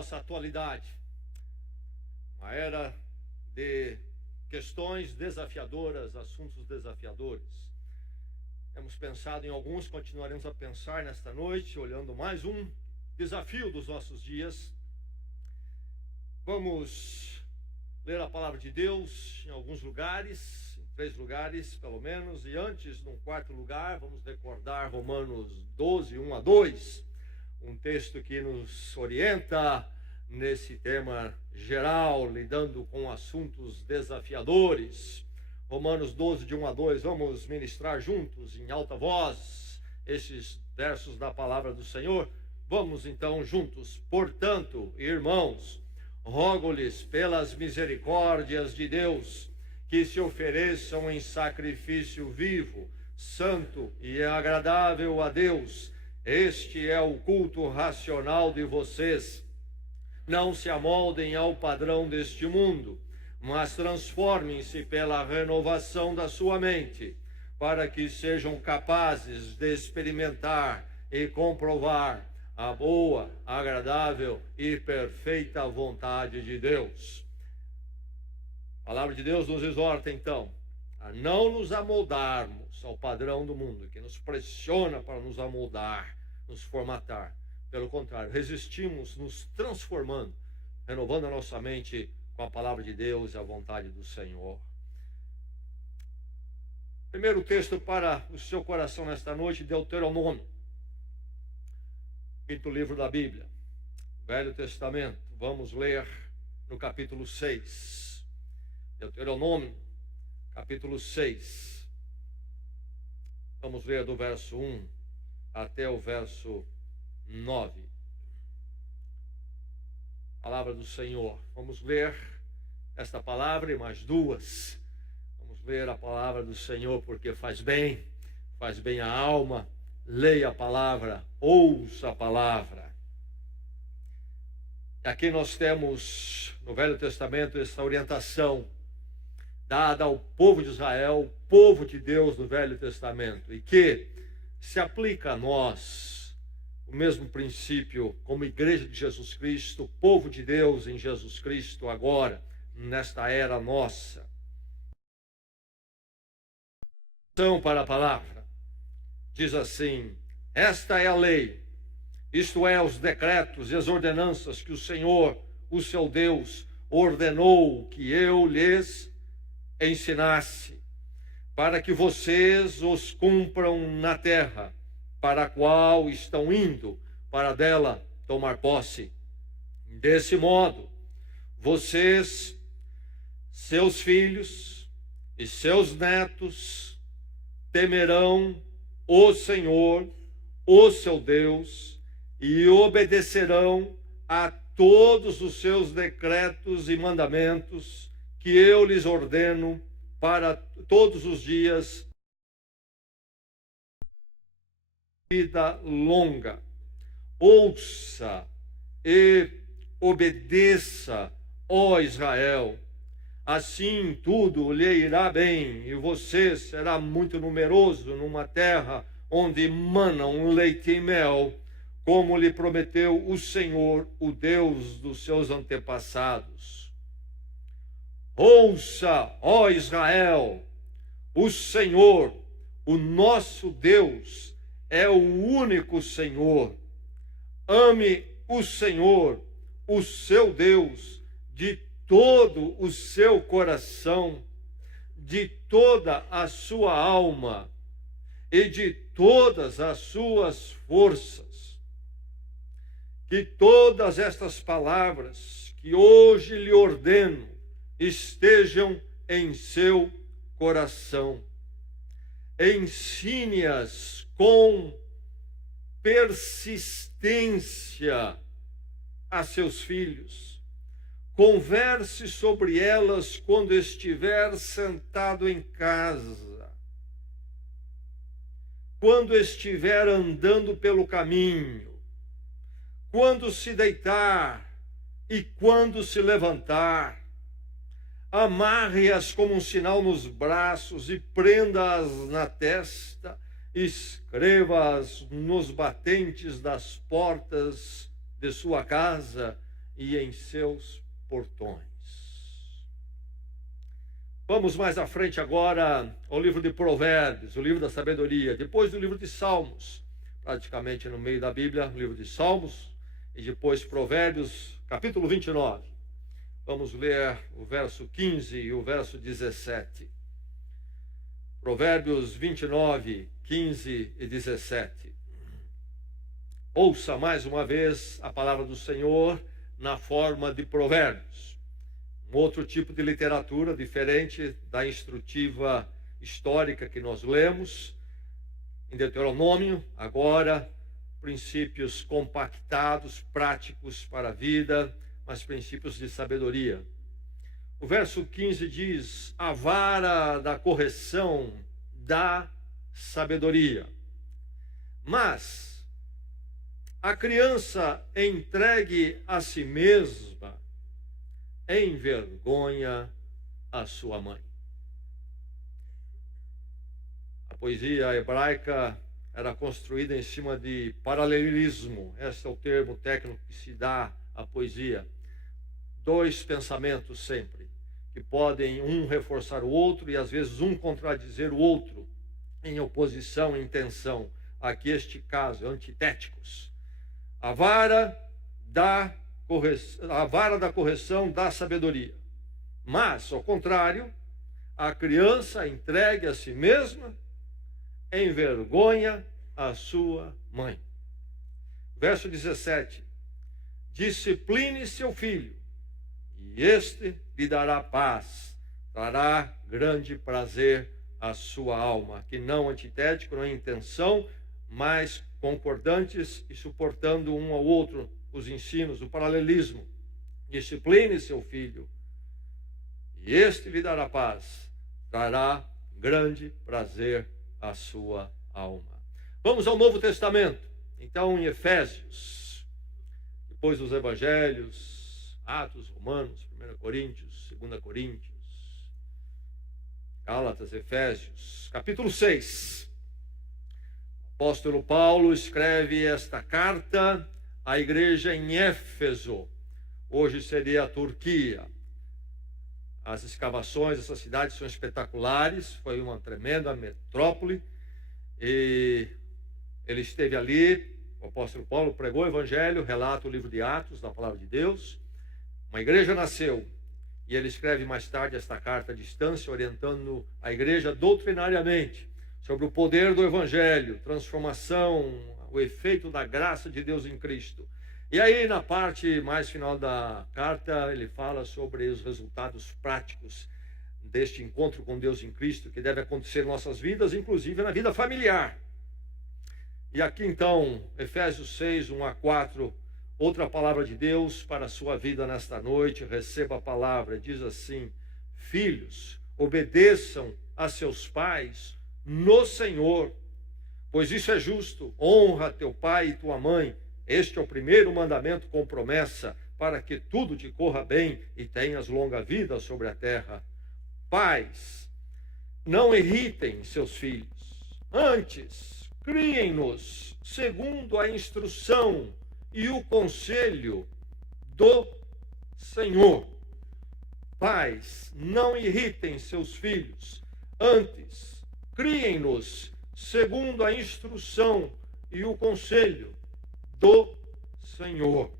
nossa atualidade. Uma era de questões desafiadoras, assuntos desafiadores. Temos pensado em alguns, continuaremos a pensar nesta noite, olhando mais um desafio dos nossos dias. Vamos ler a palavra de Deus em alguns lugares, em 3 lugares pelo menos, e antes, num 4º lugar, vamos recordar Romanos 12, 1 a 2, um texto que nos orienta nesse tema geral, lidando com assuntos desafiadores. Romanos 12, de 1 a 2, vamos ministrar juntos, em alta voz, esses versos da palavra do Senhor. Vamos então juntos. Portanto, irmãos, rogo-lhes pelas misericórdias de Deus, que se ofereçam em sacrifício vivo, santo e agradável a Deus. Este é o culto racional de vocês. Não se amoldem ao padrão deste mundo, mas transformem-se pela renovação da sua mente, para que sejam capazes de experimentar e comprovar a boa, agradável e perfeita vontade de Deus. A palavra de Deus nos exorta, então, a não nos amoldarmos ao padrão do mundo, que nos pressiona para nos amoldar, nos formatar. Pelo contrário, resistimos nos transformando, renovando a nossa mente com a palavra de Deus e a vontade do Senhor. Primeiro texto para o seu coração nesta noite, Deuteronômio, 5º livro da Bíblia, Velho Testamento. Vamos ler no capítulo 6. Deuteronômio, capítulo 6. Vamos ler do verso 1 até o verso 9. Palavra do Senhor. Vamos ler esta palavra e mais 2. Vamos ler a palavra do Senhor porque faz bem à alma. Leia a palavra, ouça a palavra. E aqui nós temos no Velho Testamento essa orientação dada ao povo de Israel, o povo de Deus no Velho Testamento, e que se aplica a nós o mesmo princípio como igreja de Jesus Cristo, povo de Deus em Jesus Cristo agora, nesta era nossa. Então, para a palavra, diz assim: esta é a lei, isto é, os decretos e as ordenanças que o Senhor, o seu Deus, ordenou que eu lhes ensinasse, para que vocês os cumpram na terra, para a qual estão indo, para dela tomar posse. Desse modo, vocês, seus filhos e seus netos temerão o Senhor, o seu Deus, e obedecerão a todos os seus decretos e mandamentos que eu lhes ordeno para todos os dias. Vida longa. Ouça e obedeça, ó Israel. Assim tudo lhe irá bem, e você será muito numeroso numa terra onde manam leite e mel, como lhe prometeu o Senhor, o Deus dos seus antepassados. Ouça, ó Israel, o Senhor, o nosso Deus, é o único Senhor. Ame o Senhor, o seu Deus, de todo o seu coração, de toda a sua alma e de todas as suas forças. Que todas estas palavras que hoje lhe ordeno estejam em seu coração. Ensine-as com persistência a seus filhos. Converse sobre elas quando estiver sentado em casa, quando estiver andando pelo caminho, quando se deitar e quando se levantar. Amarre-as como um sinal nos braços e prenda-as na testa. Escreva-as nos batentes das portas de sua casa e em seus portões. Vamos mais à frente agora ao livro de Provérbios, o livro da sabedoria, depois do livro de Salmos, praticamente no meio da Bíblia, o livro de Salmos, e depois Provérbios, capítulo 29. Vamos ler o verso 15 e o verso 17. Provérbios 29, 15 e 17. Ouça mais uma vez a palavra do Senhor na forma de provérbios. Um outro tipo de literatura diferente da instrutiva histórica que nós lemos em Deuteronômio. Agora, princípios compactados, práticos para a vida, mas princípios de sabedoria. O verso 15 diz: a vara da correção dá sabedoria, mas a criança entregue a si mesma envergonha a sua mãe. A poesia hebraica era construída em cima de paralelismo. Esse é o termo técnico que se dá à poesia. Dois pensamentos sempre, que podem um reforçar o outro e às vezes um contradizer o outro, em oposição, em tensão. Aqui este caso, antitéticos. A vara da correção dá sabedoria, mas, ao contrário, a criança entregue a si mesma envergonha a sua mãe. Verso 17: discipline seu filho, e este lhe dará paz, trará grande prazer à sua alma. Que não antitético, não é intenção, mas concordantes e suportando um ao outro os ensinos, o paralelismo. Discipline seu filho, e este lhe dará paz, trará grande prazer à sua alma. Vamos ao Novo Testamento, então, em Efésios, depois dos Evangelhos, Atos, Romanos, 1 Coríntios, 2 Coríntios, Gálatas, Efésios, capítulo 6. O apóstolo Paulo escreve esta carta à igreja em Éfeso, hoje seria a Turquia. As escavações dessa cidade são espetaculares, foi uma tremenda metrópole, e ele esteve ali, o apóstolo Paulo pregou o evangelho, relata o livro de Atos, da palavra de Deus. Uma igreja nasceu, e ele escreve mais tarde esta carta à distância, orientando a igreja doutrinariamente sobre o poder do evangelho, transformação, o efeito da graça de Deus em Cristo. E aí, na parte mais final da carta, ele fala sobre os resultados práticos deste encontro com Deus em Cristo, que deve acontecer em nossas vidas, inclusive na vida familiar. E aqui, então, Efésios 6, 1 a 4, outra palavra de Deus para a sua vida nesta noite. Receba a palavra, diz assim: filhos, obedeçam a seus pais no Senhor, pois isso é justo. Honra teu pai e tua mãe. Este é o primeiro mandamento com promessa, para que tudo te corra bem e tenhas longa vida sobre a terra. Pais, não irritem seus filhos, antes criem-nos segundo a instrução e o conselho do Senhor. Pais, não irritem seus filhos, antes criem-nos segundo a instrução e o conselho do Senhor.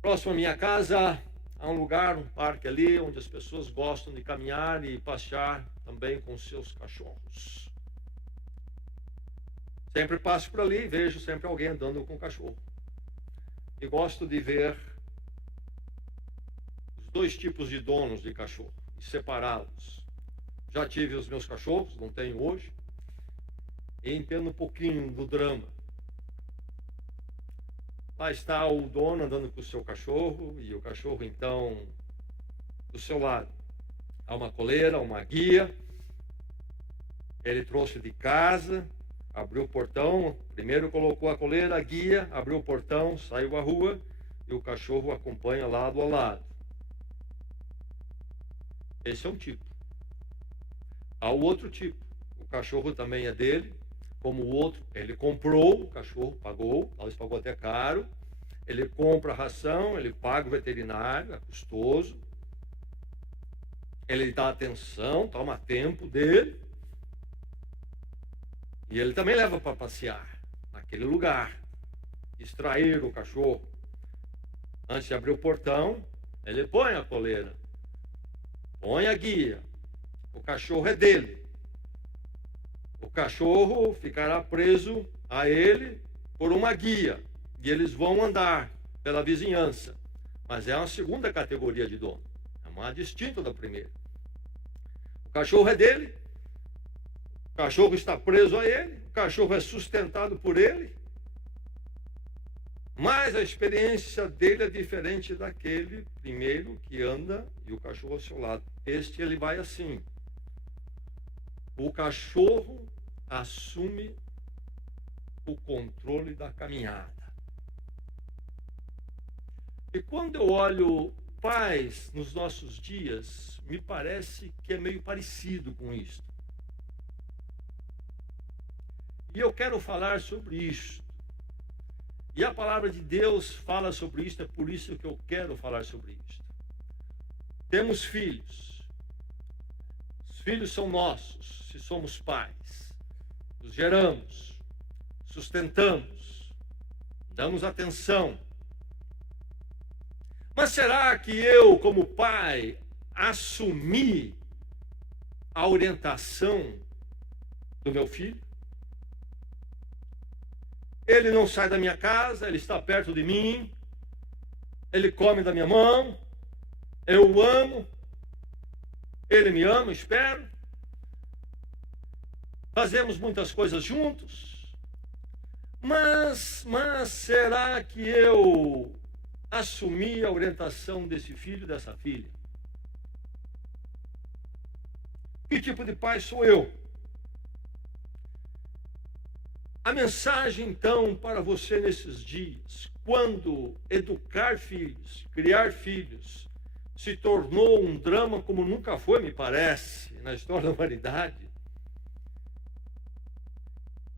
Próximo à minha casa, há um lugar, um parque ali, onde as pessoas gostam de caminhar e passear também com seus cachorros. Sempre passo por ali e vejo sempre alguém andando com cachorro. E gosto de ver os dois tipos de donos de cachorro, e separá-los. Já tive os meus cachorros, não tenho hoje, e entendo um pouquinho do drama. Lá está o dono andando com o seu cachorro, e o cachorro, então, do seu lado. Há uma coleira, uma guia. Ele trouxe de casa, abriu o portão, primeiro colocou a coleira, a guia, abriu o portão, saiu à rua, e o cachorro acompanha lado a lado. Esse é um tipo. Há o outro tipo. O cachorro também é dele, como o outro. Ele comprou o cachorro, pagou, talvez pagou até caro. Ele compra a ração, ele paga o veterinário, é custoso. Ele dá atenção, toma tempo dele. E ele também leva para passear naquele lugar. Extrair o cachorro. Antes de abrir o portão, ele põe a coleira. Põe a guia. O cachorro é dele. O cachorro ficará preso a ele por uma guia. E eles vão andar pela vizinhança. Mas é uma segunda categoria de dono. É uma distinta da primeira. O cachorro é dele. O cachorro está preso a ele. O cachorro é sustentado por ele. Mas a experiência dele é diferente daquele primeiro que anda e o cachorro ao seu lado. Este ele vai assim. O cachorro assume o controle da caminhada. E quando eu olho pais nos nossos dias, me parece que é meio parecido com isso. E eu quero falar sobre isso. E a palavra de Deus fala sobre isso, é por isso que eu quero falar sobre isso. Temos filhos. Os filhos são nossos, se somos pais. Os geramos, sustentamos, damos atenção. Mas será que eu, como pai, assumi a orientação do meu filho? Ele não sai da minha casa, ele está perto de mim, ele come da minha mão, eu o amo, ele me ama, espero. Fazemos muitas coisas juntos, mas será que eu assumi a orientação desse filho, dessa filha? Que tipo de pai sou eu? A mensagem, então, para você nesses dias, quando educar filhos, criar filhos, se tornou um drama como nunca foi, me parece, na história da humanidade.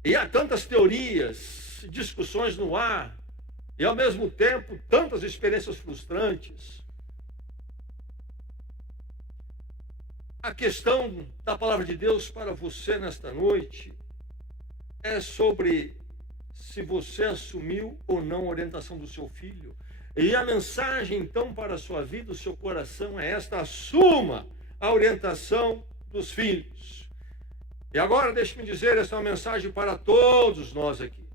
E há tantas teorias, discussões no ar, e ao mesmo tempo tantas experiências frustrantes. A questão da palavra de Deus para você nesta noite é sobre se você assumiu ou não a orientação do seu filho. E a mensagem, então, para a sua vida, o seu coração é esta: assuma a orientação dos filhos. E agora, deixe-me dizer, essa é uma mensagem para todos nós aqui.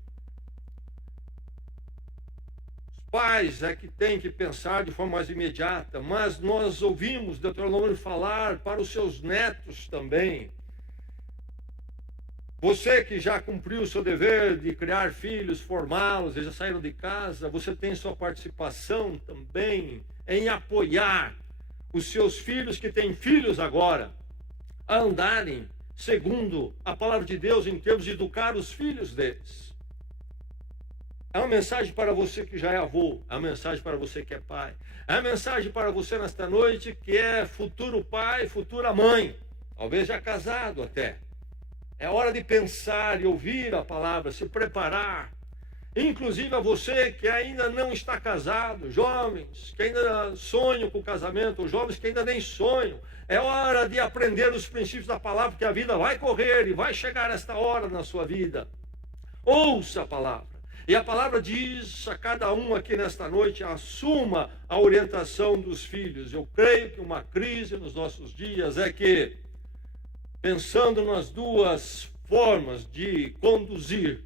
Os pais é que têm que pensar de forma mais imediata, mas nós ouvimos Deuteronômio falar para os seus netos também. Você que já cumpriu o seu dever de criar filhos, formá-los, eles já saíram de casa, você tem sua participação também em apoiar os seus filhos que têm filhos agora a andarem segundo a palavra de Deus em termos de educar os filhos deles. É uma mensagem para você que já é avô, é uma mensagem para você que é pai, é uma mensagem para você nesta noite que é futuro pai, futura mãe, talvez já casado até. É hora de pensar e ouvir a palavra, se preparar. Inclusive a você que ainda não está casado, jovens que ainda sonham com o casamento, ou jovens que ainda nem sonham. É hora de aprender os princípios da palavra, porque a vida vai correr e vai chegar esta hora na sua vida. Ouça a palavra. E a palavra diz a cada um aqui nesta noite: assuma a orientação dos filhos. Eu creio que uma crise nos nossos dias é que, pensando nas duas formas de conduzir,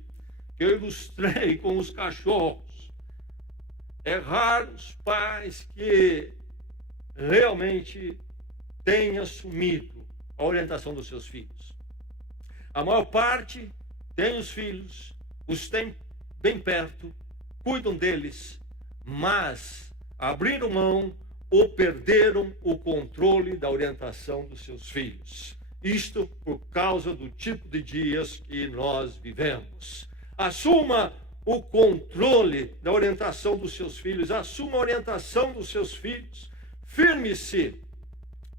que eu ilustrei com os cachorros, é raro os pais que realmente têm assumido a orientação dos seus filhos. A maior parte tem os filhos, os tem bem perto, cuidam deles, mas abriram mão ou perderam o controle da orientação dos seus filhos. Isto por causa do tipo de dias que nós vivemos. Assuma o controle da orientação dos seus filhos, assuma a orientação dos seus filhos, firme-se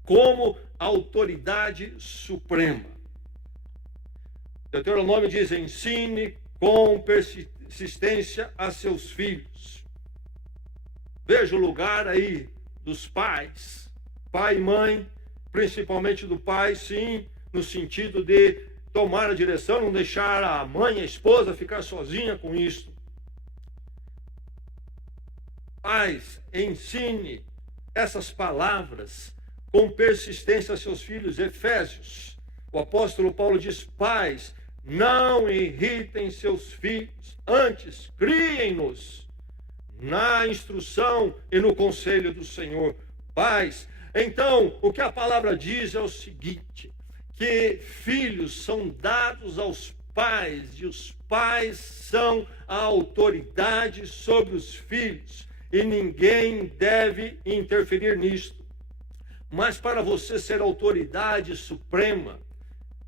como autoridade suprema. Deuteronômio diz: ensine com persistência a seus filhos. Veja o lugar aí dos pais, pai e mãe, principalmente do pai, sim, no sentido de tomar a direção, não deixar a mãe, a esposa ficar sozinha com isso. Pais, ensine essas palavras com persistência a seus filhos. Efésios, o apóstolo Paulo diz: pais, não irritem seus filhos, antes criem-nos na instrução e no conselho do Senhor. Pais, então, o que a palavra diz é o seguinte, que filhos são dados aos pais, e os pais são a autoridade sobre os filhos, e ninguém deve interferir nisto. Mas para você ser autoridade suprema,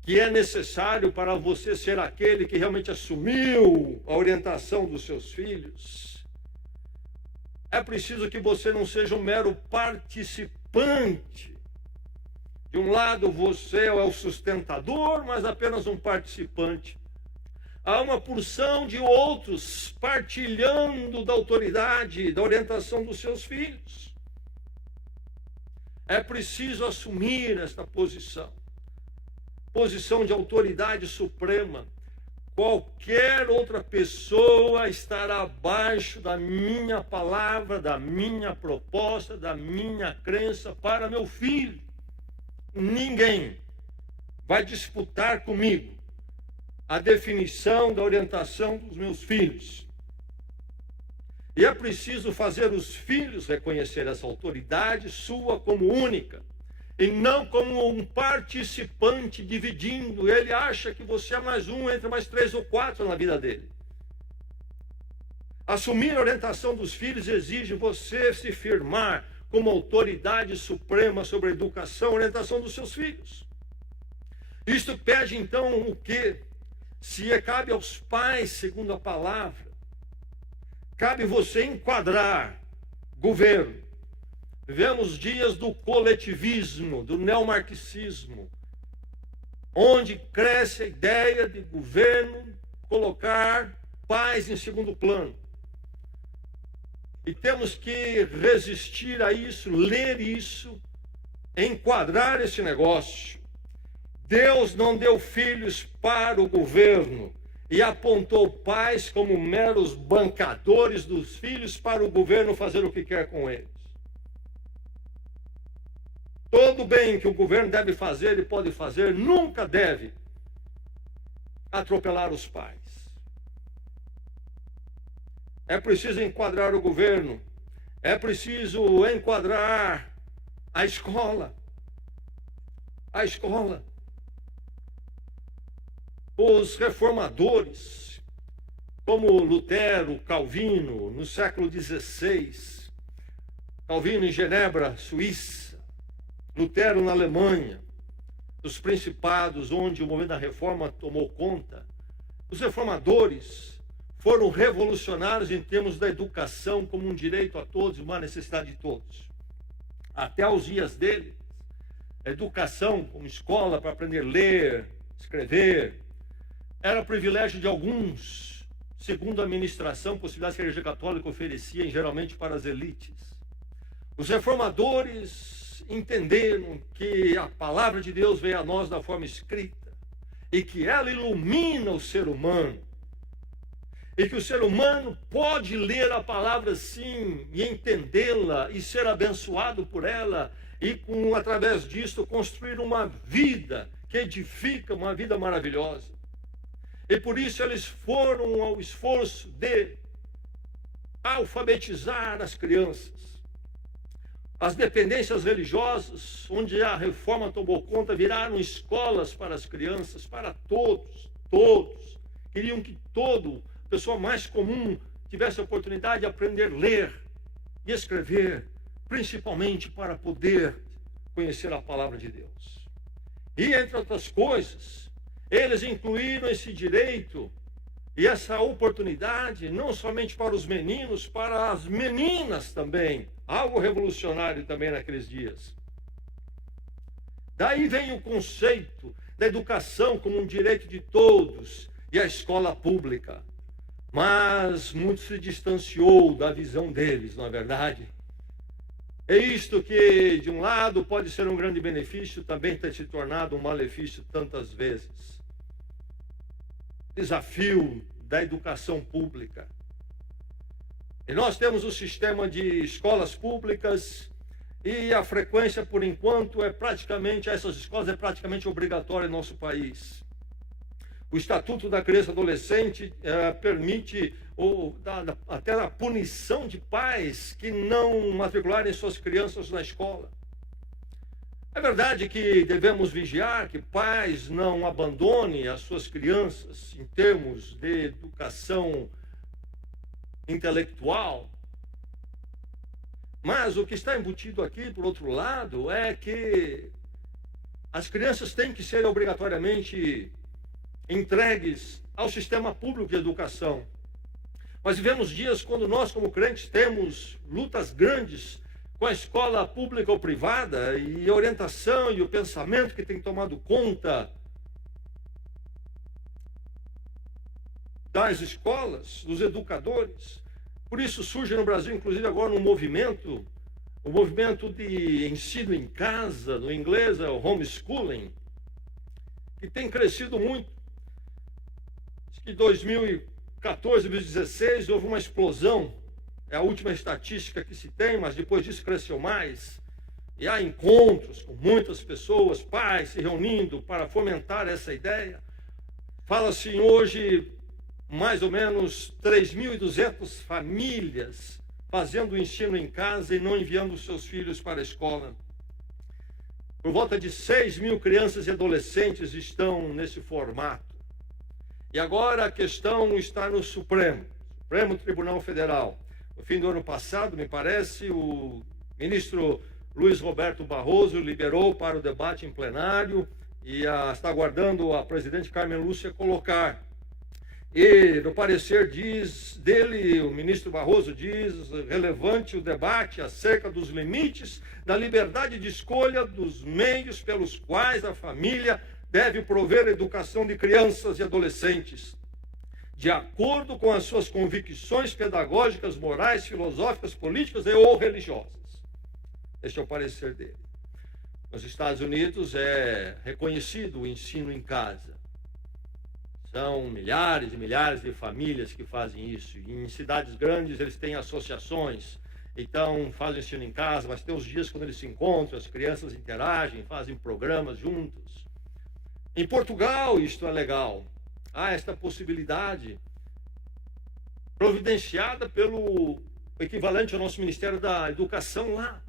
que é necessário para você ser aquele que realmente assumiu a orientação dos seus filhos, é preciso que você não seja um mero participante. De um lado você é o sustentador, mas apenas um participante. Há uma porção de outros partilhando da autoridade, da orientação dos seus filhos. É preciso assumir esta posição. Posição de autoridade suprema. Qualquer outra pessoa estará abaixo da minha palavra, da minha proposta, da minha crença para meu filho. Ninguém vai disputar comigo a definição da orientação dos meus filhos. E é preciso fazer os filhos reconhecer essa autoridade sua como única, e não como um participante dividindo. Ele acha que você é mais um entre mais 3 ou 4 na vida dele. Assumir a orientação dos filhos exige você se firmar como autoridade suprema sobre a educação e orientação dos seus filhos. Isto pede então o quê? Se cabe aos pais, segundo a palavra, cabe você enquadrar governo. Vivemos dias do coletivismo, do neomarxismo, onde cresce a ideia de governo colocar pais em segundo plano. E temos que resistir a isso, ler isso, enquadrar esse negócio. Deus não deu filhos para o governo e apontou pais como meros bancadores dos filhos para o governo fazer o que quer com eles. Todo bem que o governo deve fazer e pode fazer, nunca deve atropelar os pais. É preciso enquadrar o governo, é preciso enquadrar a escola. A escola. Os reformadores, como Lutero, Calvino, no século XVI, Calvino em Genebra, Suíça, Lutero na Alemanha, os principados onde o movimento da reforma tomou conta, os reformadores foram revolucionários em termos da educação como um direito a todos, uma necessidade de todos. Até os dias deles, a educação como escola para aprender a ler, escrever, era privilégio de alguns, segundo a administração, possibilidades que a Igreja Católica oferecia, geralmente para as elites. Os reformadores entenderam que a palavra de Deus veio a nós da forma escrita e que ela ilumina o ser humano. E que o ser humano pode ler a palavra sim e entendê-la e ser abençoado por ela e através disso construir uma vida que edifica, uma vida maravilhosa. E por isso eles foram ao esforço de alfabetizar as crianças. As dependências religiosas, onde a reforma tomou conta, viraram escolas para as crianças, para todos. Queriam que todo pessoa mais comum tivesse a oportunidade de aprender a ler e escrever, principalmente para poder conhecer a palavra de Deus. E, entre outras coisas, eles incluíram esse direito e essa oportunidade não somente para os meninos, para as meninas também. Algo revolucionário também naqueles dias. Daí vem o conceito da educação como um direito de todos e a escola pública. Mas muito se distanciou da visão deles, não é verdade? É isto que, de um lado, pode ser um grande benefício, também tem se tornado um malefício tantas vezes. Desafio da educação pública. E nós temos o sistema de escolas públicas e a frequência, por enquanto, essas escolas é praticamente obrigatória em nosso país. O Estatuto da Criança e Adolescente permite até a punição de pais que não matricularem suas crianças na escola. É verdade que devemos vigiar que pais não abandonem as suas crianças em termos de educação intelectual. Mas o que está embutido aqui, por outro lado, é que as crianças têm que ser obrigatoriamente entregues ao sistema público de educação. Mas vivemos dias quando nós, como crentes, temos lutas grandes com a escola pública ou privada e a orientação e o pensamento que tem tomado conta das escolas, dos educadores. Por isso surge no Brasil, inclusive agora, um movimento, o movimento de ensino em casa, no inglês é o homeschooling, que tem crescido muito. Em 2014, 2016, houve uma explosão, é a última estatística que se tem, mas depois disso cresceu mais. E há encontros com muitas pessoas, pais se reunindo para fomentar essa ideia. Fala-se hoje mais ou menos 3.200 famílias fazendo o ensino em casa e não enviando seus filhos para a escola. Por volta de 6.000 crianças e adolescentes estão nesse formato. E agora a questão está no Supremo Tribunal Federal. No fim do ano passado, me parece, o ministro Luiz Roberto Barroso liberou para o debate em plenário e está aguardando a presidente Carmen Lúcia colocar. E no parecer dele, o ministro Barroso diz relevante o debate acerca dos limites da liberdade de escolha dos meios pelos quais a família deve prover a educação de crianças e adolescentes, de acordo com as suas convicções pedagógicas, morais, filosóficas, políticas e ou religiosas. Este é o parecer dele. Nos Estados Unidos é reconhecido o ensino em casa. São milhares e milhares de famílias que fazem isso. Em cidades grandes eles têm associações, então fazem ensino em casa, mas tem os dias quando eles se encontram, as crianças interagem, fazem programas juntos. Em Portugal isto é legal. Há esta possibilidade providenciada pelo equivalente ao nosso Ministério da Educação lá.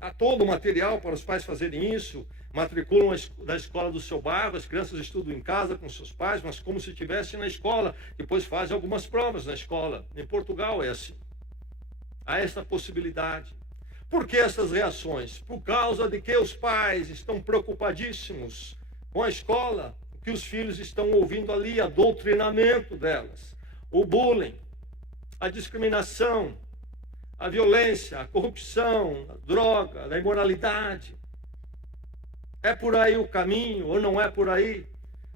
Há todo o material para os pais fazerem isso, matriculam na escola do seu bairro, as crianças estudam em casa com seus pais, mas como se estivessem na escola, depois fazem algumas provas na escola. Em Portugal é assim. Há esta possibilidade. Por que essas reações? Por causa de que os pais estão preocupadíssimos com a escola, o que os filhos estão ouvindo ali, a doutrinamento delas, o bullying, a discriminação, a violência, a corrupção, a droga, a imoralidade. É por aí o caminho ou não é por aí?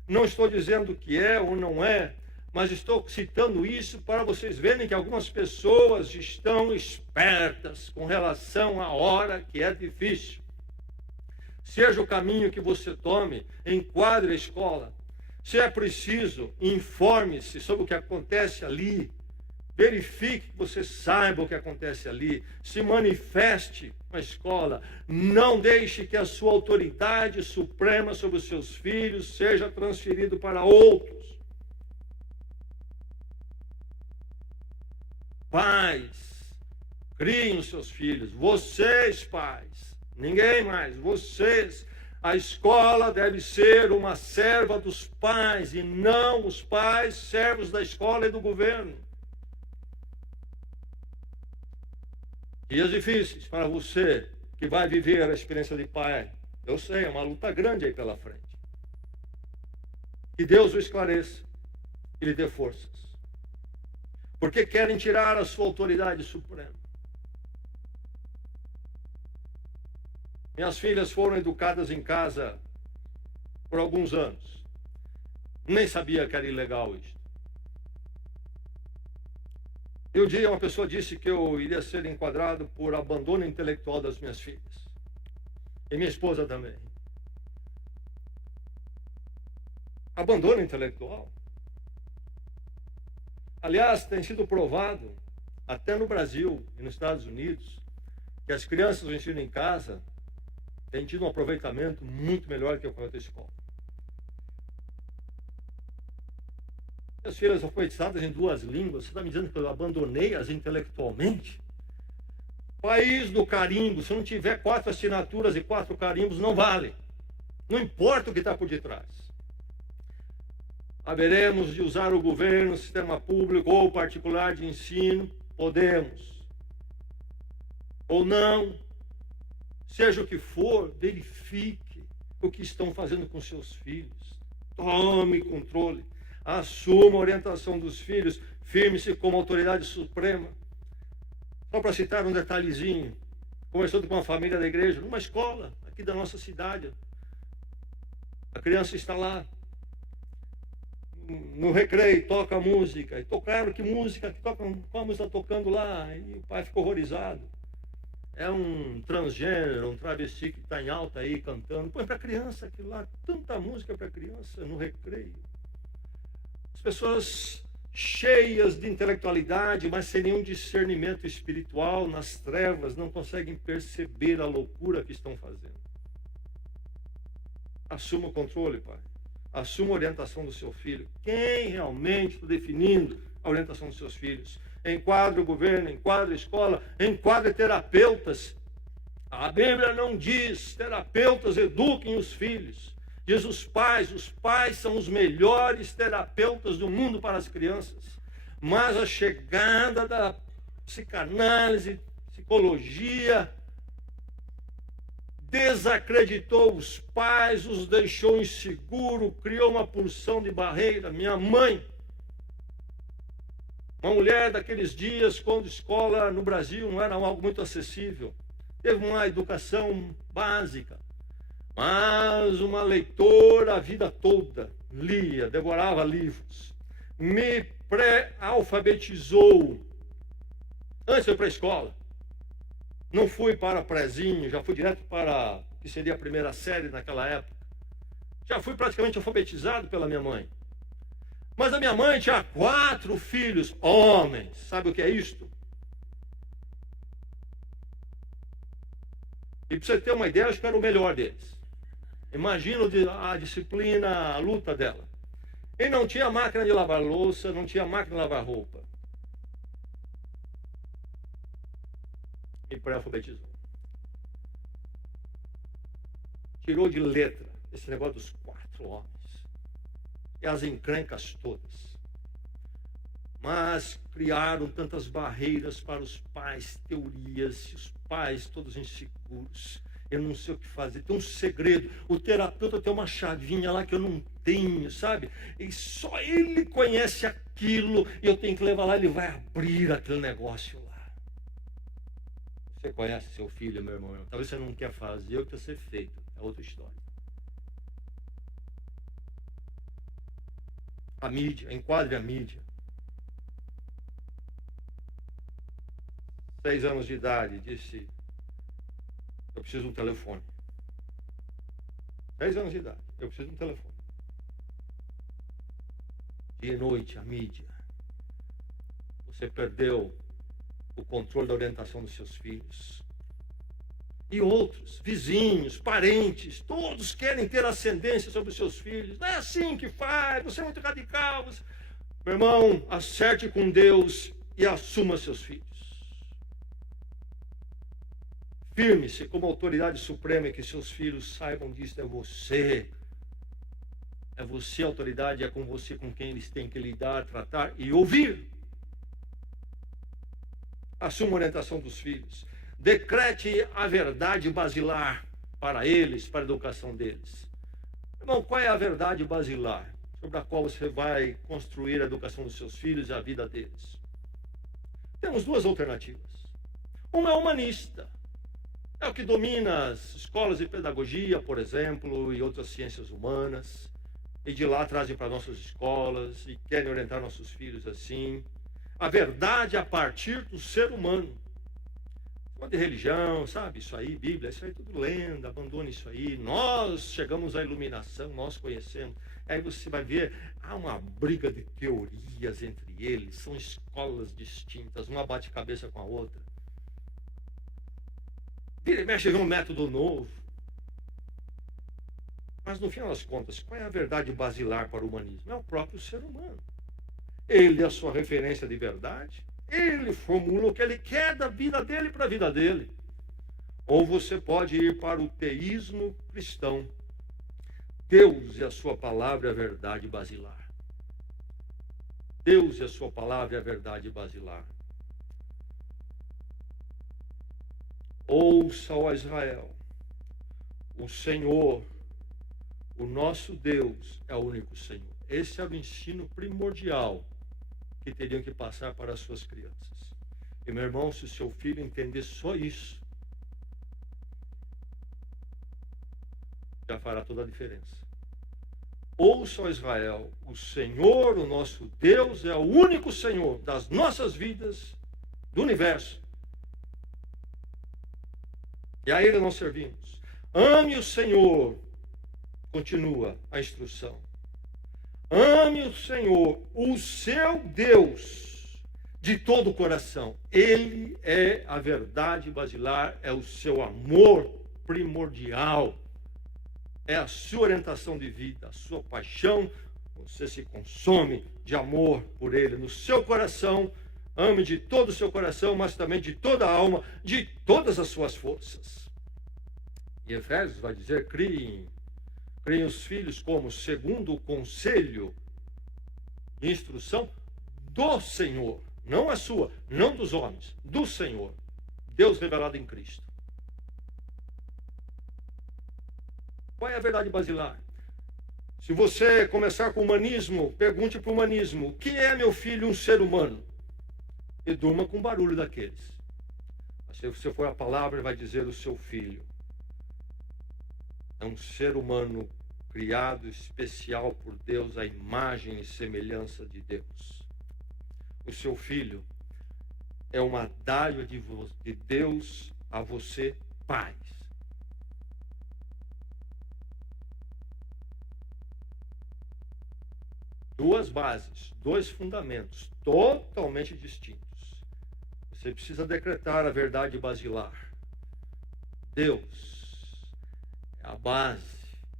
Não estou dizendo que é ou não é, mas estou citando isso para vocês verem que algumas pessoas estão espertas com relação à hora que é difícil. Seja o caminho que você tome, enquadre a escola. Se é preciso, informe-se sobre o que acontece ali. Verifique que você saiba o que acontece ali. Se manifeste na escola. Não deixe que a sua autoridade suprema sobre os seus filhos seja transferido para outros. Pais, criem os seus filhos. Vocês, pais, ninguém mais, vocês. A escola deve ser uma serva dos pais e não os pais servos da escola e do governo. Dias difíceis para você que vai viver a experiência de pai. Eu sei, é uma luta grande aí pela frente. Que Deus o esclareça e lhe dê forças. Porque querem tirar a sua autoridade suprema. Minhas filhas foram educadas em casa por alguns anos. Nem sabia que era ilegal isso. E um dia uma pessoa disse que eu iria ser enquadrado por abandono intelectual das minhas filhas. E minha esposa também. Abandono intelectual? Aliás, tem sido provado, até no Brasil e nos Estados Unidos, que as crianças do ensino em casa têm tido um aproveitamento muito melhor que o da escola. Minhas filhas alfabetizadas em 2 línguas, você está me dizendo que eu abandonei-as intelectualmente? País do carimbo, se não tiver 4 assinaturas e 4 carimbos, não vale. Não importa o que está por detrás. Haveremos de usar o governo, o sistema público ou particular de ensino? Podemos. Ou não. Seja o que for, verifique o que estão fazendo com seus filhos. Tome controle. Assuma a orientação dos filhos. Firme-se como autoridade suprema. Só para citar um detalhezinho. Conversando com uma família da igreja, numa escola aqui da nossa cidade. A criança está lá. No recreio, toca música. E tocaram que música, que toca, qual a música está tocando lá? E o pai ficou horrorizado. É um transgênero, um travesti que está em alta aí cantando. Põe para criança aquilo lá, tanta música para criança no recreio. As pessoas cheias de intelectualidade, mas sem nenhum discernimento espiritual, nas trevas, não conseguem perceber a loucura que estão fazendo. Assuma o controle, pai. Assuma a orientação do seu filho. Quem realmente está definindo a orientação dos seus filhos? Enquadre o governo, enquadre a escola, enquadre terapeutas. A Bíblia não diz terapeutas eduquem os filhos. Diz os pais são os melhores terapeutas do mundo para as crianças. Mas a chegada da psicanálise, psicologia, desacreditou os pais, os deixou inseguros, criou uma porção de barreira. Minha mãe, uma mulher daqueles dias, quando escola no Brasil não era algo muito acessível, teve uma educação básica, mas uma leitora a vida toda, lia, devorava livros, me pré-alfabetizou. Antes de ir para a escola, não fui para prézinho, já fui direto para o que seria a primeira série naquela época. Já fui praticamente alfabetizado pela minha mãe. Mas a minha mãe tinha 4 filhos, homens. Sabe o que é isto? E para você ter uma ideia, acho que era o melhor deles. Imagina a disciplina, a luta dela. E não tinha máquina de lavar louça, não tinha máquina de lavar roupa. E pré-alfabetizou. Tirou de letra esse negócio dos 4 homens. E as encrencas todas. Mas criaram tantas barreiras para os pais, teorias, os pais todos inseguros. Eu não sei o que fazer, tem um segredo. O terapeuta tem uma chavinha lá que eu não tenho, sabe? E só ele conhece aquilo, e eu tenho que levar lá, ele vai abrir aquele negócio lá. Você conhece seu filho, meu irmão? Talvez você não quer fazer o que precisa ser feito. É outra história. A mídia, enquadre a mídia. 6 anos de idade, disse, eu preciso de um telefone. 10 anos de idade, eu preciso de um telefone. Dia e noite, a mídia. Você perdeu o controle da orientação dos seus filhos. E outros, vizinhos, parentes, todos querem ter ascendência sobre os seus filhos. Não é assim que faz, você é muito radical. Você... Meu irmão, acerte com Deus e assuma seus filhos. Firme-se como autoridade suprema e que seus filhos saibam disso. É você. É você a autoridade, é com você com quem eles têm que lidar, tratar e ouvir. Assuma a orientação dos filhos. Decrete a verdade basilar para eles, para a educação deles. Irmão, qual é a verdade basilar sobre a qual você vai construir a educação dos seus filhos e a vida deles? Temos 2 alternativas. Uma é humanista. É o que domina as escolas de pedagogia, por exemplo, e outras ciências humanas. E de lá trazem para nossas escolas e querem orientar nossos filhos assim. A verdade a partir do ser humano. De religião, sabe? Isso aí, Bíblia, isso aí é tudo lenda, abandone isso aí. Nós chegamos à iluminação, nós conhecemos. Aí você vai ver, há uma briga de teorias entre eles, são escolas distintas, uma bate cabeça com a outra. Vira e mexe, vê um método novo. Mas no final das contas, qual é a verdade basilar para o humanismo? É o próprio ser humano. Ele é a sua referência de verdade. Ele formula o que ele quer da vida dele para a vida dele. Ou você pode ir para o teísmo cristão. Deus e a sua palavra é a verdade basilar. Deus e a sua palavra é a verdade basilar. Ouça, ó Israel, o Senhor, o nosso Deus é o único Senhor. Esse é o ensino primordial que teriam que passar para as suas crianças. E, meu irmão, se o seu filho entender só isso, já fará toda a diferença. Ouça, ó Israel, o Senhor, o nosso Deus, é o único Senhor das nossas vidas, do universo. E a Ele nós servimos. Ame o Senhor, continua a instrução. Ame o Senhor, o seu Deus, de todo o coração. Ele é a verdade basilar, é o seu amor primordial. É a sua orientação de vida, a sua paixão. Você se consome de amor por Ele no seu coração. Ame de todo o seu coração, mas também de toda a alma, de todas as suas forças. E Efésios vai dizer, criem os filhos como segundo o conselho e instrução do Senhor. Não a sua, não dos homens, do Senhor. Deus revelado em Cristo. Qual é a verdade basilar? Se você começar com o humanismo, pergunte para o humanismo, o que é, meu filho, um ser humano? E durma com o barulho daqueles. Mas se você for a palavra, vai dizer o seu filho. É um ser humano criado especial por Deus, à imagem e semelhança de Deus. O seu filho é uma dádiva de Deus a você, pais. Duas bases, dois fundamentos totalmente distintos. Você precisa decretar a verdade basilar. Deus é a base,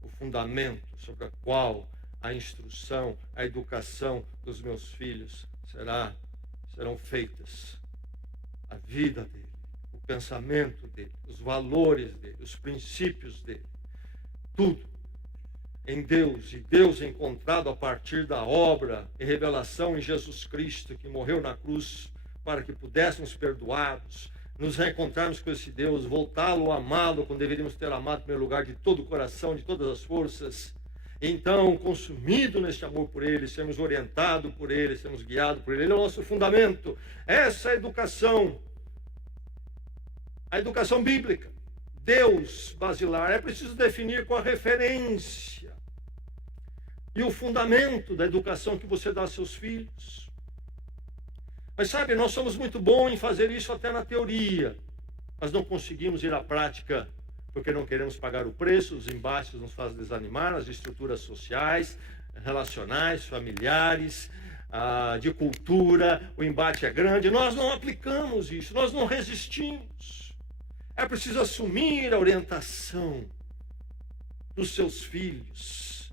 o fundamento sobre o qual a instrução, a educação dos meus filhos serão feitas. A vida dele, o pensamento dele, os valores dele, os princípios dele. Tudo em Deus, e Deus encontrado a partir da obra e revelação em Jesus Cristo, que morreu na cruz para que pudéssemos perdoados, nos reencontrarmos com esse Deus, voltá-lo, amá-lo, quando deveríamos ter amado em primeiro lugar de todo o coração, de todas as forças. Então, consumido neste amor por Ele, sermos orientados por Ele, sermos guiados por Ele, Ele é o nosso fundamento. Essa é a educação bíblica. Deus basilar. É preciso definir com a referência e o fundamento da educação que você dá aos seus filhos. Mas sabe, nós somos muito bons em fazer isso até na teoria, mas não conseguimos ir à prática, porque não queremos pagar o preço, os embates nos fazem desanimar, as estruturas sociais, relacionais, familiares, de cultura, o embate é grande, nós não aplicamos isso, nós não resistimos. É preciso assumir a orientação dos seus filhos,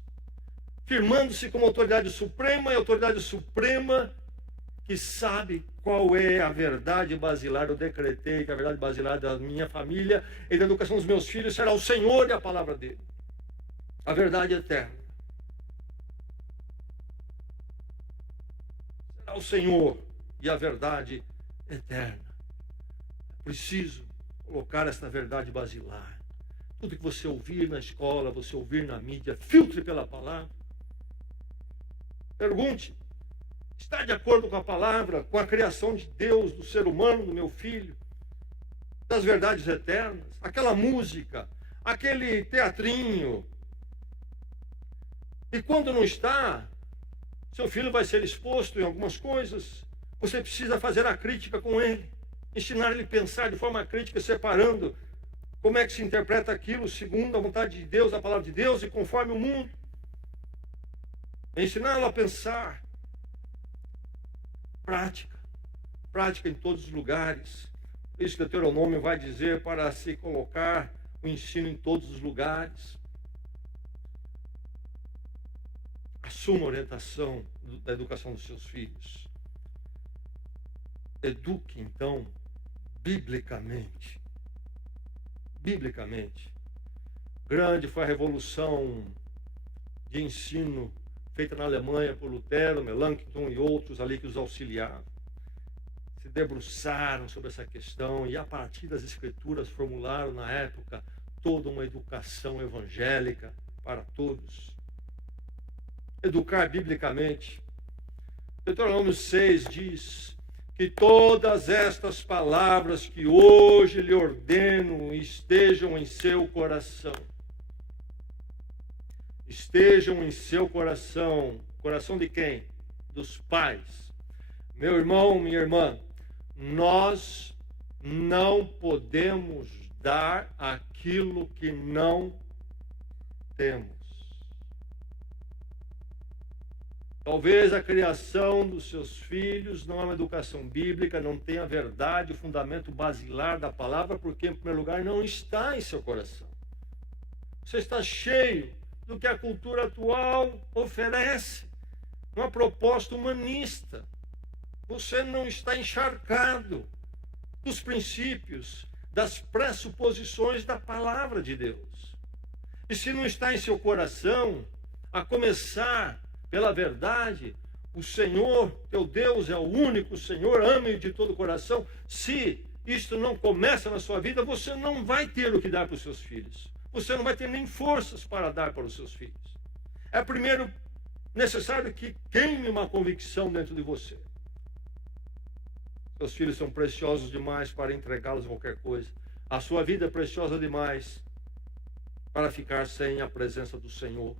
firmando-se como autoridade suprema, e autoridade suprema que sabe qual é a verdade basilar. Eu decretei que a verdade basilar da minha família e da educação dos meus filhos será o Senhor e a palavra dele. A verdade eterna. Será o Senhor e a verdade eterna. É preciso colocar esta verdade basilar. Tudo que você ouvir na escola, você ouvir na mídia, filtre pela palavra. Pergunte. Está de acordo com a palavra, com a criação de Deus, do ser humano, do meu filho? das verdades eternas, aquela música, aquele teatrinho. E quando não está, seu filho vai ser exposto em algumas coisas. Você precisa fazer a crítica com ele, ensinar ele a pensar de forma crítica, separando como é que se interpreta aquilo segundo a vontade de Deus, a palavra de Deus e conforme o mundo. Ensiná-lo a pensar. Prática. Prática em todos os lugares. Isso que o Deuteronômio vai dizer para se colocar o ensino em todos os lugares. Assuma a orientação da educação dos seus filhos. Eduque, então, biblicamente. Biblicamente. Grande foi a revolução de ensino feita na Alemanha por Lutero, Melanchthon e outros ali que os auxiliaram. Se debruçaram sobre essa questão e a partir das escrituras formularam na época toda uma educação evangélica para todos. Educar biblicamente. Deuteronômio 6 diz que todas estas palavras que hoje lhe ordeno estejam em seu coração. Estejam em seu coração. Coração de quem? Dos pais. Meu irmão, minha irmã, nós não podemos dar aquilo que não temos. Talvez a criação dos seus filhos não é uma educação bíblica, não tem a verdade, o fundamento basilar da palavra, porque, em primeiro lugar, não está em seu coração. Você está cheio do que a cultura atual oferece, uma proposta humanista. Você não está encharcado dos princípios, das pressuposições da palavra de Deus. E se não está em seu coração, a começar pela verdade, o Senhor, teu Deus, é o único Senhor, ame-o de todo o coração. Se isto não começa na sua vida, você não vai ter o que dar para os seus filhos. Você não vai ter nem forças para dar para os seus filhos. É primeiro necessário que queime uma convicção dentro de você. Seus filhos são preciosos demais para entregá-los a qualquer coisa. A sua vida é preciosa demais para ficar sem a presença do Senhor.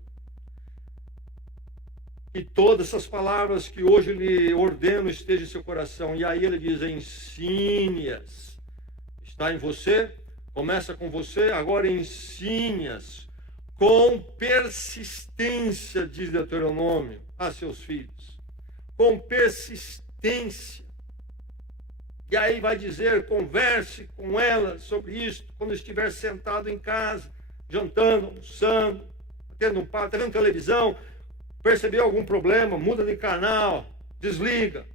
E todas essas palavras que hoje lhe ordeno estejam em seu coração. E aí ele diz, ensine-as. Está em você, começa com você, agora ensine-as com persistência, diz Deuteronômio, a seus filhos. Com persistência. E aí vai dizer, converse com ela sobre isso, quando estiver sentado em casa, jantando, almoçando, tendo um papo, vendo televisão, percebeu algum problema, muda de canal, desliga.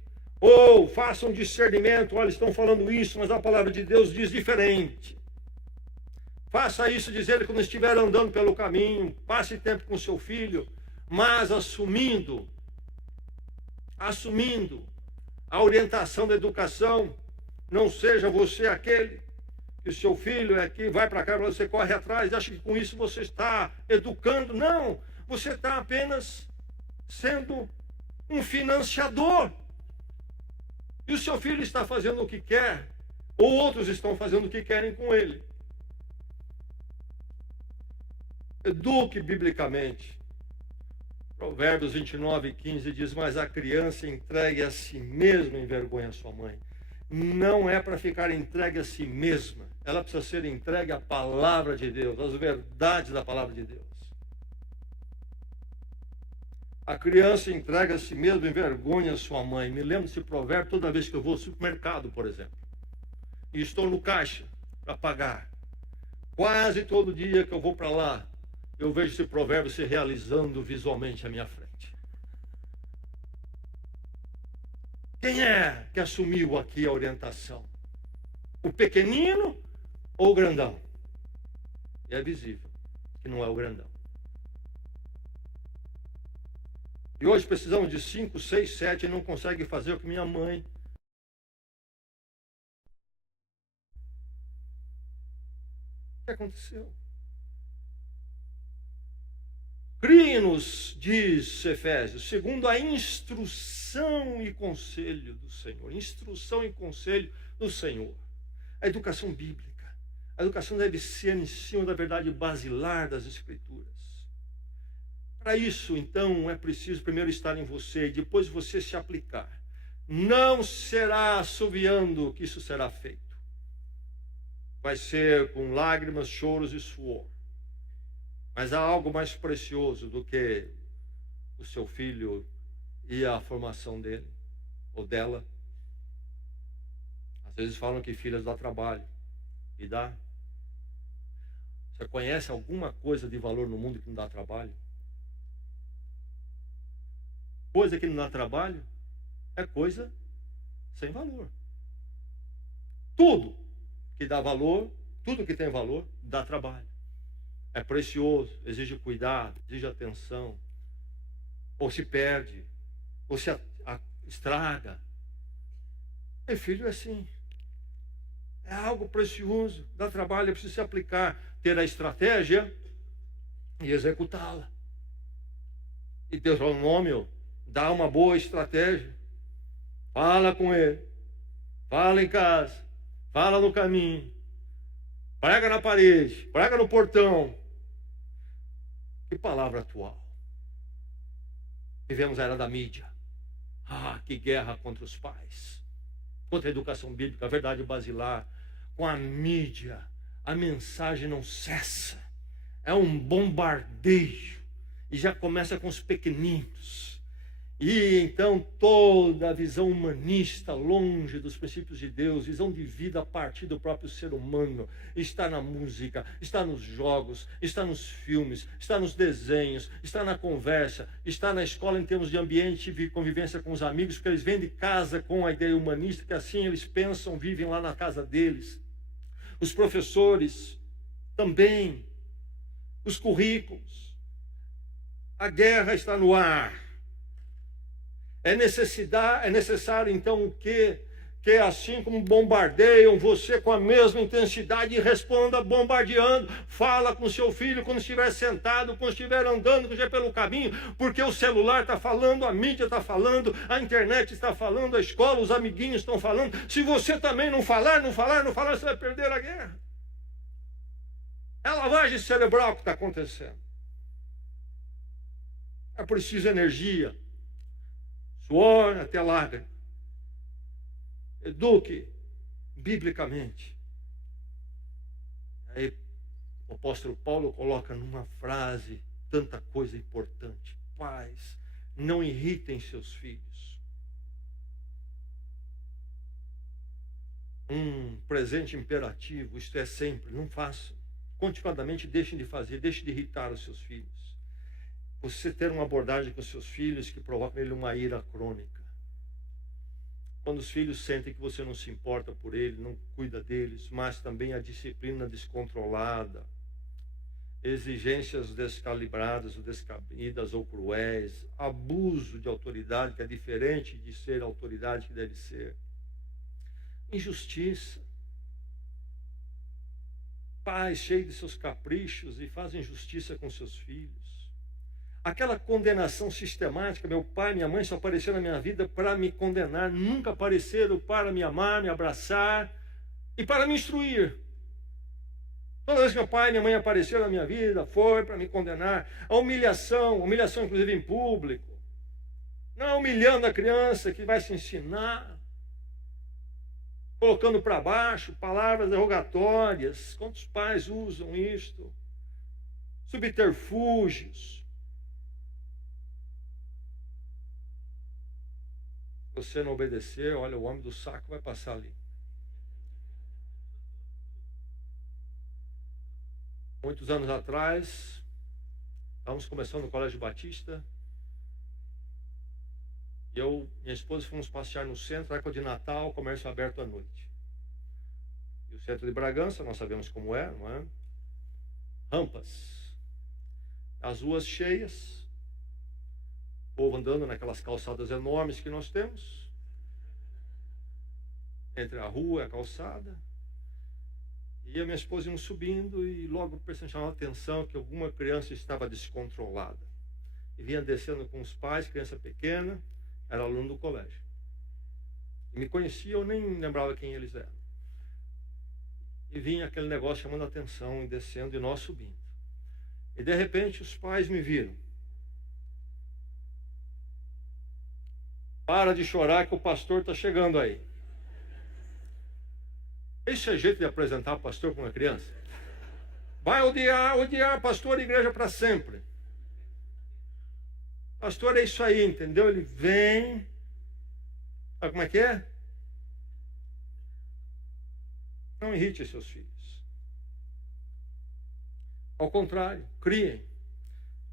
Ou faça um discernimento, olha, estão falando isso, mas a palavra de Deus diz diferente. Faça isso, diz ele, quando estiver andando pelo caminho, passe tempo com seu filho, mas assumindo a orientação da educação. Não seja você aquele que o seu filho é que vai para cá, você corre atrás, acha que com isso você está educando. Não, você está apenas sendo um financiador. E o seu filho está fazendo o que quer, ou outros estão fazendo o que querem com ele. Eduque biblicamente. Provérbios 29:15 diz, mas a criança entregue a si mesma envergonha a sua mãe. Não é para ficar entregue a si mesma. Ela precisa ser entregue à palavra de Deus, às verdades da palavra de Deus. A criança entrega a si mesma envergonha a sua mãe. Me lembro desse provérbio toda vez que eu vou ao supermercado, por exemplo. E estou no caixa para pagar. Quase todo dia que eu vou para lá, eu vejo esse provérbio se realizando visualmente à minha frente. Quem é que assumiu aqui a orientação? O pequenino ou o grandão? E é visível que não é o grandão. E hoje precisamos de 5, 6, 7 e não consegue fazer o que minha mãe. O que aconteceu? Crie-nos, diz Efésios, segundo a instrução e conselho do Senhor. Instrução e conselho do Senhor. A educação bíblica. A educação deve ser em cima da verdade basilar das Escrituras. Para isso, então, é preciso primeiro estar em você e depois você se aplicar. Não será assoviando que isso será feito. Vai ser com lágrimas, choros e suor. Mas há algo mais precioso do que o seu filho e a formação dele ou dela. Às vezes falam que filhas dá trabalho. E dá. Você conhece alguma coisa de valor no mundo que não dá trabalho? Coisa que não dá trabalho é coisa sem valor. Tudo que dá valor, tudo que tem valor, dá trabalho. É precioso, exige cuidado, exige atenção. Ou se perde, ou se estraga. E filho é assim. É algo precioso, dá trabalho, é preciso se aplicar, ter a estratégia e executá-la. E Deuteronômio dá uma boa estratégia. Fala com ele, fala em casa, fala no caminho, prega na parede, prega no portão. Que palavra atual. Vivemos a era da mídia. Ah, que guerra contra os pais, contra a educação bíblica, a verdade basilar. Com a mídia, a mensagem não cessa. É um bombardeio. E já começa com os pequeninos. E então toda a visão humanista, longe dos princípios de Deus, visão de vida a partir do próprio ser humano, está na música, está nos jogos, está nos filmes, está nos desenhos, está na conversa, está na escola em termos de ambiente e convivência com os amigos, porque eles vêm de casa com a ideia humanista, que assim eles pensam, vivem lá na casa deles. Os professores também, os currículos. A guerra está no ar. É necessário, então, o quê? Que assim como bombardeiam você com a mesma intensidade, responda bombardeando. Fala com seu filho quando estiver sentado, quando estiver andando, quando estiver pelo caminho, porque o celular está falando, a mídia está falando, a internet está falando, a escola, os amiguinhos estão falando. Se você também não falar, você vai perder a guerra. É a lavagem cerebral que está acontecendo. É preciso energia. Suor até lágrima. Eduque biblicamente. Aí o apóstolo Paulo coloca numa frase tanta coisa importante. Pais, não irritem seus filhos. Um presente imperativo, isto é sempre, não façam. Continuadamente deixem de fazer, deixem de irritar os seus filhos. Você ter uma abordagem com os seus filhos que provoca nele uma ira crônica. Quando os filhos sentem que você não se importa por eles, não cuida deles, mas também a disciplina descontrolada, exigências descalibradas ou descabidas ou cruéis, abuso de autoridade, que é diferente de ser a autoridade que deve ser, injustiça, pais cheios de seus caprichos e fazem justiça com seus filhos. Aquela condenação sistemática, meu pai e minha mãe só apareceram na minha vida para me condenar, nunca apareceram para me amar, me abraçar e para me instruir. Toda vez que meu pai e minha mãe apareceram na minha vida, foi para me condenar. A humilhação inclusive em público. Não humilhando a criança que vai se ensinar, colocando para baixo palavras derrogatórias. Quantos pais usam isto? Subterfúgios. Se você não obedecer, olha, o homem do saco vai passar ali. Muitos anos atrás, estávamos começando no Colégio Batista, e eu e minha esposa fomos passear no centro, época de Natal, comércio aberto à noite. E o centro de Bragança, nós sabemos como é, não é? Rampas. As ruas cheias, o povo andando naquelas calçadas enormes que nós temos, entre a rua e a calçada. E a minha esposa iam subindo e logo chamou a atenção que alguma criança estava descontrolada. E vinha descendo com os pais, criança pequena, era aluno do colégio. E me conhecia, eu nem lembrava quem eles eram. E vinha aquele negócio chamando a atenção, e descendo, e nós subindo. E de repente os pais me viram. Para de chorar que o pastor está chegando aí. Esse é jeito de apresentar o pastor para uma criança. Vai odiar pastor e igreja para sempre. Pastor é isso aí, entendeu? Ele vem. Sabe como é que é? Não irrite seus filhos. Ao contrário, criem.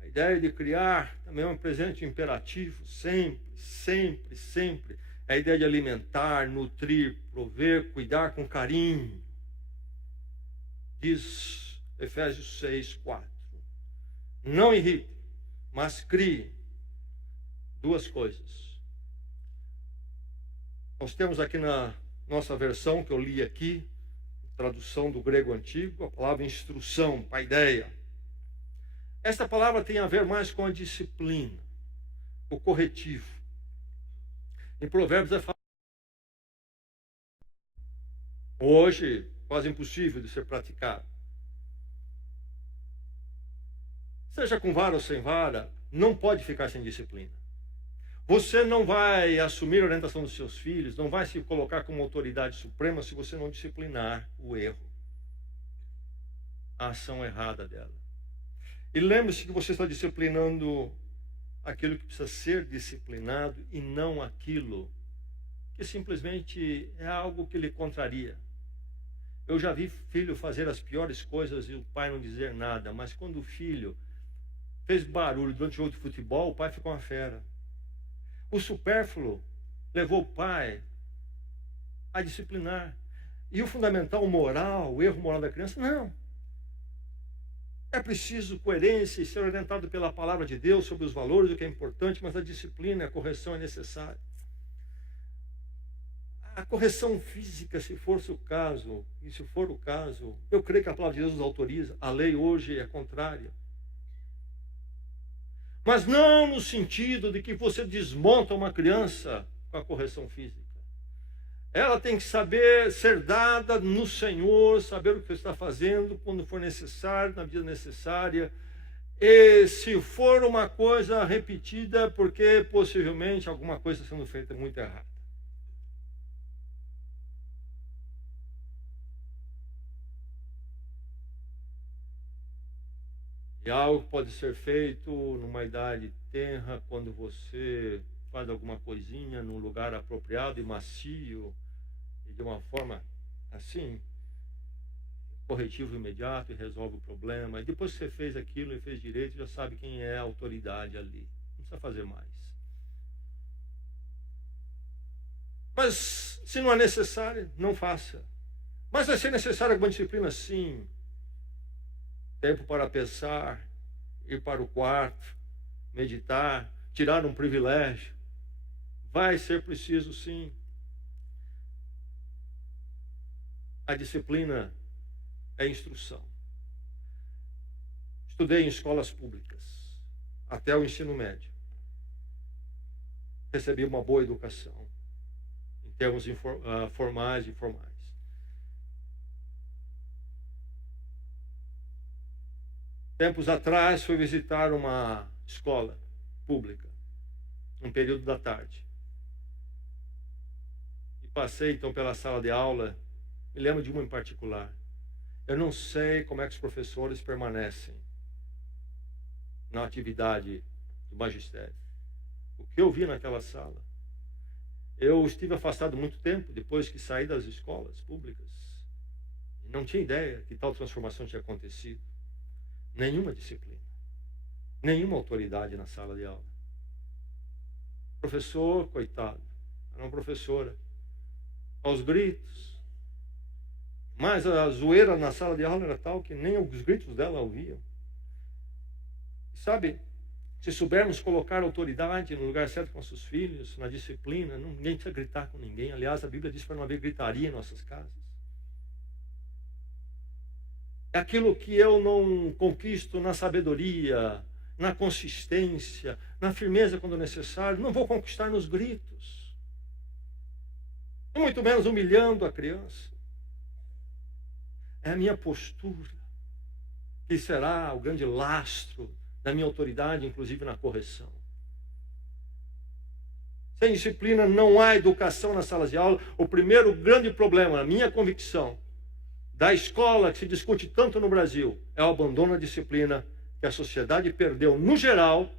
A ideia de criar também é um presente imperativo, sempre, sempre, sempre. É a ideia de alimentar, nutrir, prover, cuidar com carinho. Diz Efésios 6:4. Não irrite, mas crie. Duas coisas. Nós temos aqui na nossa versão, que eu li aqui, tradução do grego antigo, a palavra instrução, paideia. Esta palavra tem a ver mais com a disciplina, o corretivo. Em Provérbios é falado. Hoje, quase impossível de ser praticado. Seja com vara ou sem vara, não pode ficar sem disciplina. Você não vai assumir a orientação dos seus filhos, não vai se colocar como autoridade suprema se você não disciplinar o erro, a ação errada dela. E lembre-se que você está disciplinando aquilo que precisa ser disciplinado e não aquilo que simplesmente é algo que lhe contraria. Eu já vi filho fazer as piores coisas e o pai não dizer nada, mas quando o filho fez barulho durante o jogo de futebol, o pai ficou uma fera. O supérfluo levou o pai a disciplinar. E o fundamental moral, o erro moral da criança, não. É preciso coerência e ser orientado pela palavra de Deus sobre os valores, o que é importante, mas a disciplina, a correção é necessária. A correção física, se for o caso, e se for o caso, eu creio que a palavra de Deus nos autoriza. A lei hoje é contrária. Mas não no sentido de que você desmonta uma criança com a correção física. Ela tem que saber ser dada no Senhor, saber o que está fazendo, quando for necessário, na medida necessária. E se for uma coisa repetida, porque possivelmente alguma coisa está sendo feita muito errada. E algo pode ser feito numa idade tenra, quando você faz alguma coisinha num lugar apropriado e macio, e de uma forma assim, corretivo imediato, e resolve o problema. E depois que você fez aquilo e fez direito, já sabe quem é a autoridade ali. Não precisa fazer mais. Mas se não é necessário, não faça. Mas vai ser necessária alguma disciplina? Sim. Tempo para pensar, ir para o quarto, meditar, tirar um privilégio. Vai ser preciso, sim. A disciplina é instrução. Estudei em escolas públicas, até o ensino médio. Recebi uma boa educação, em termos formais e informais. Tempos atrás, fui visitar uma escola pública, um período da tarde. E passei, então, pela sala de aula. Me lembro de uma em particular. Eu não sei como é que os professores permanecem na atividade do magistério. O que eu vi naquela sala? Eu estive afastado muito tempo depois que saí das escolas públicas. E não tinha ideia que tal transformação tinha acontecido. Nenhuma disciplina, nenhuma autoridade na sala de aula. Professor, coitado, era uma professora, aos gritos. Mas a zoeira na sala de aula era tal que nem os gritos dela ouviam. Sabe, se soubermos colocar autoridade no lugar certo com nossos filhos, na disciplina, ninguém precisa gritar com ninguém. Aliás, a Bíblia diz para não haver gritaria em nossas casas. É aquilo que eu não conquisto na sabedoria, na consistência, na firmeza quando necessário, não vou conquistar nos gritos. E muito menos humilhando a criança. É a minha postura que será o grande lastro da minha autoridade, inclusive na correção. Sem disciplina não há educação nas salas de aula. O primeiro grande problema, a minha convicção, da escola que se discute tanto no Brasil, é o abandono da disciplina que a sociedade perdeu no geral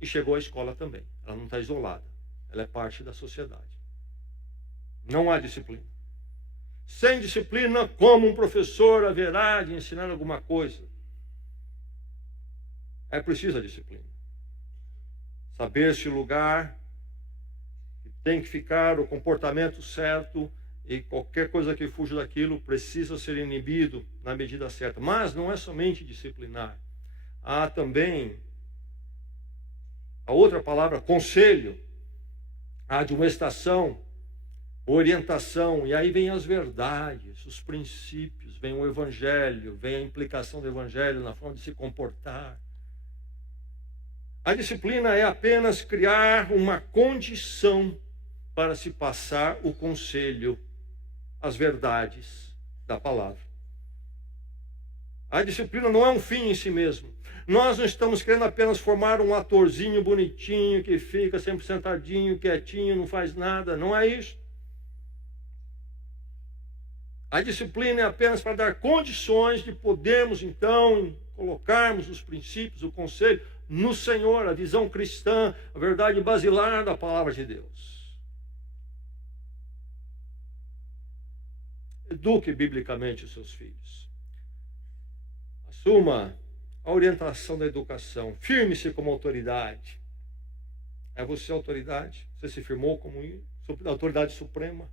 e chegou à escola também. Ela não está isolada, ela é parte da sociedade. Não há disciplina. Sem disciplina, como um professor haverá de ensinar alguma coisa? É preciso a disciplina. Saber-se o lugar que tem que ficar, o comportamento certo, e qualquer coisa que fuja daquilo precisa ser inibido na medida certa. Mas não é somente disciplinar. Há também a outra palavra, conselho, a admoestação, orientação, e aí vem as verdades, os princípios, vem o evangelho, vem a implicação do evangelho na forma de se comportar. A disciplina é apenas criar uma condição para se passar o conselho, as verdades da palavra. A disciplina não é um fim em si mesmo. Nós não estamos querendo apenas formar um atorzinho bonitinho que fica sempre sentadinho, quietinho, não faz nada. Não é isso. A disciplina é apenas para dar condições de podermos, então, colocarmos os princípios, o conselho no Senhor, a visão cristã, a verdade basilar da palavra de Deus. Eduque biblicamente os seus filhos. Assuma a orientação da educação. Firme-se como autoridade. É você a autoridade? Você se firmou como autoridade suprema?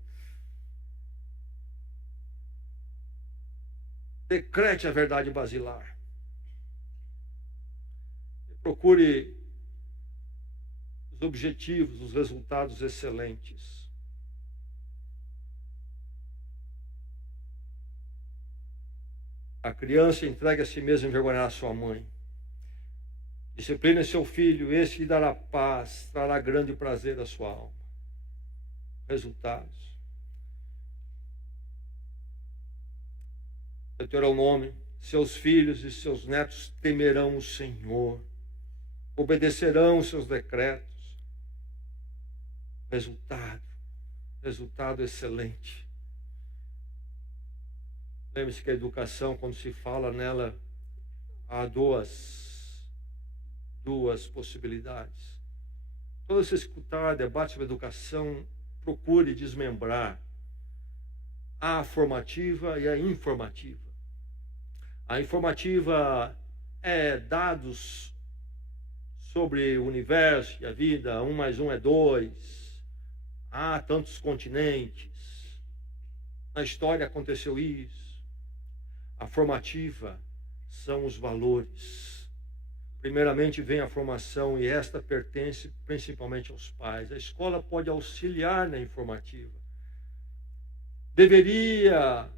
Decrete a verdade basilar. Procure os objetivos, os resultados excelentes. A criança entregue a si mesma e envergonhará a sua mãe. Discipline seu filho, esse lhe dará paz, trará grande prazer à sua alma. Resultados. Deuteronômio, seus filhos e seus netos temerão o Senhor, obedecerão os seus decretos. Resultado excelente. Lembre-se que a educação, quando se fala nela, há duas possibilidades. Quando você escutar debate sobre educação, procure desmembrar a formativa e a informativa. A informativa é dados sobre o universo e a vida, 1 mais 1 é 2, há tantos continentes, na história aconteceu isso. A formativa são os valores. Primeiramente vem a formação e esta pertence principalmente aos pais. A escola pode auxiliar na informativa. Deveria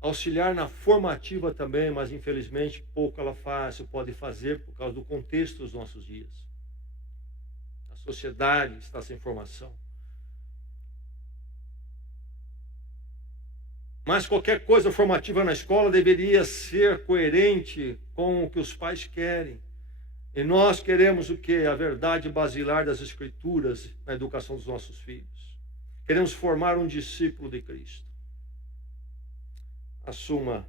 auxiliar na formativa também, mas infelizmente pouco ela faz, pode fazer por causa do contexto dos nossos dias. A sociedade está sem formação. Mas qualquer coisa formativa na escola deveria ser coerente com o que os pais querem. E nós queremos o quê? A verdade basilar das Escrituras na educação dos nossos filhos. Queremos formar um discípulo de Cristo. Assuma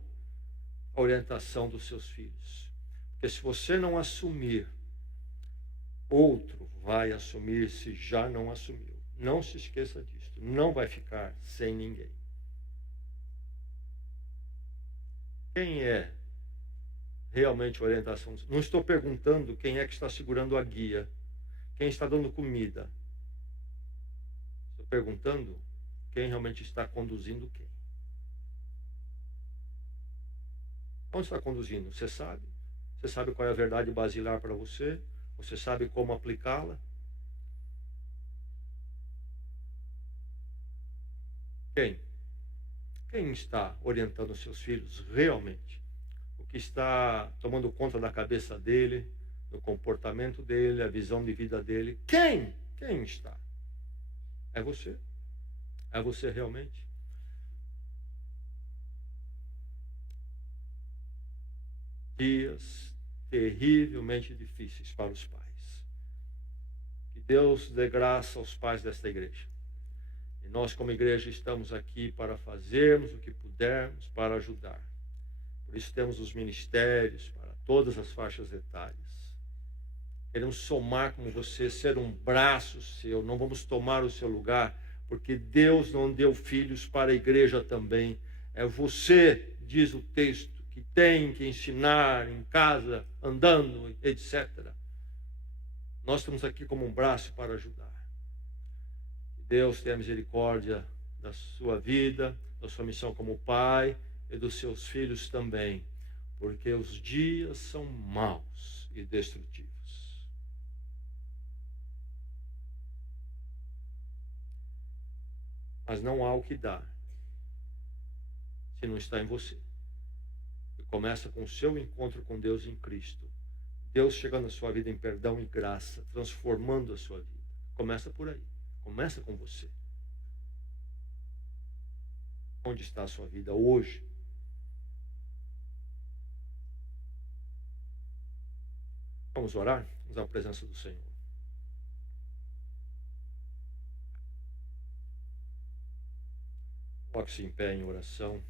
a orientação dos seus filhos. Porque se você não assumir, outro vai assumir se já não assumiu. Não se esqueça disso. Não vai ficar sem ninguém. Quem é realmente a orientação? Não estou perguntando quem é que está segurando a guia, quem está dando comida. Estou perguntando quem realmente está conduzindo quem. Onde está conduzindo? Você sabe? Você sabe qual é a verdade basilar para você? Você sabe como aplicá-la? Quem? Quem está orientando os seus filhos realmente? O que está tomando conta da cabeça dele, do comportamento dele, a visão de vida dele? Quem? Quem está? É você? É você realmente? dias terrivelmente difíceis para os pais. Que Deus dê graça aos pais desta igreja. E nós, como igreja, estamos aqui para fazermos o que pudermos para ajudar. Por isso temos os ministérios para todas as faixas etárias. Queremos somar com você, ser um braço seu. Não vamos tomar o seu lugar, porque Deus não deu filhos para a igreja também. É você, diz o texto, que tem que ensinar em casa, andando, etc. Nós estamos aqui como um braço para ajudar. Que Deus tenha misericórdia da sua vida, da sua missão como pai e dos seus filhos também, porque os dias são maus e destrutivos. Mas não há o que dar se não está em você. E começa com o seu encontro com Deus em Cristo. Deus chegando na sua vida em perdão e graça, transformando a sua vida. Começa por aí. Começa com você. Onde está a sua vida hoje? Vamos orar? Vamos à presença do Senhor. Coloque-se em pé em oração.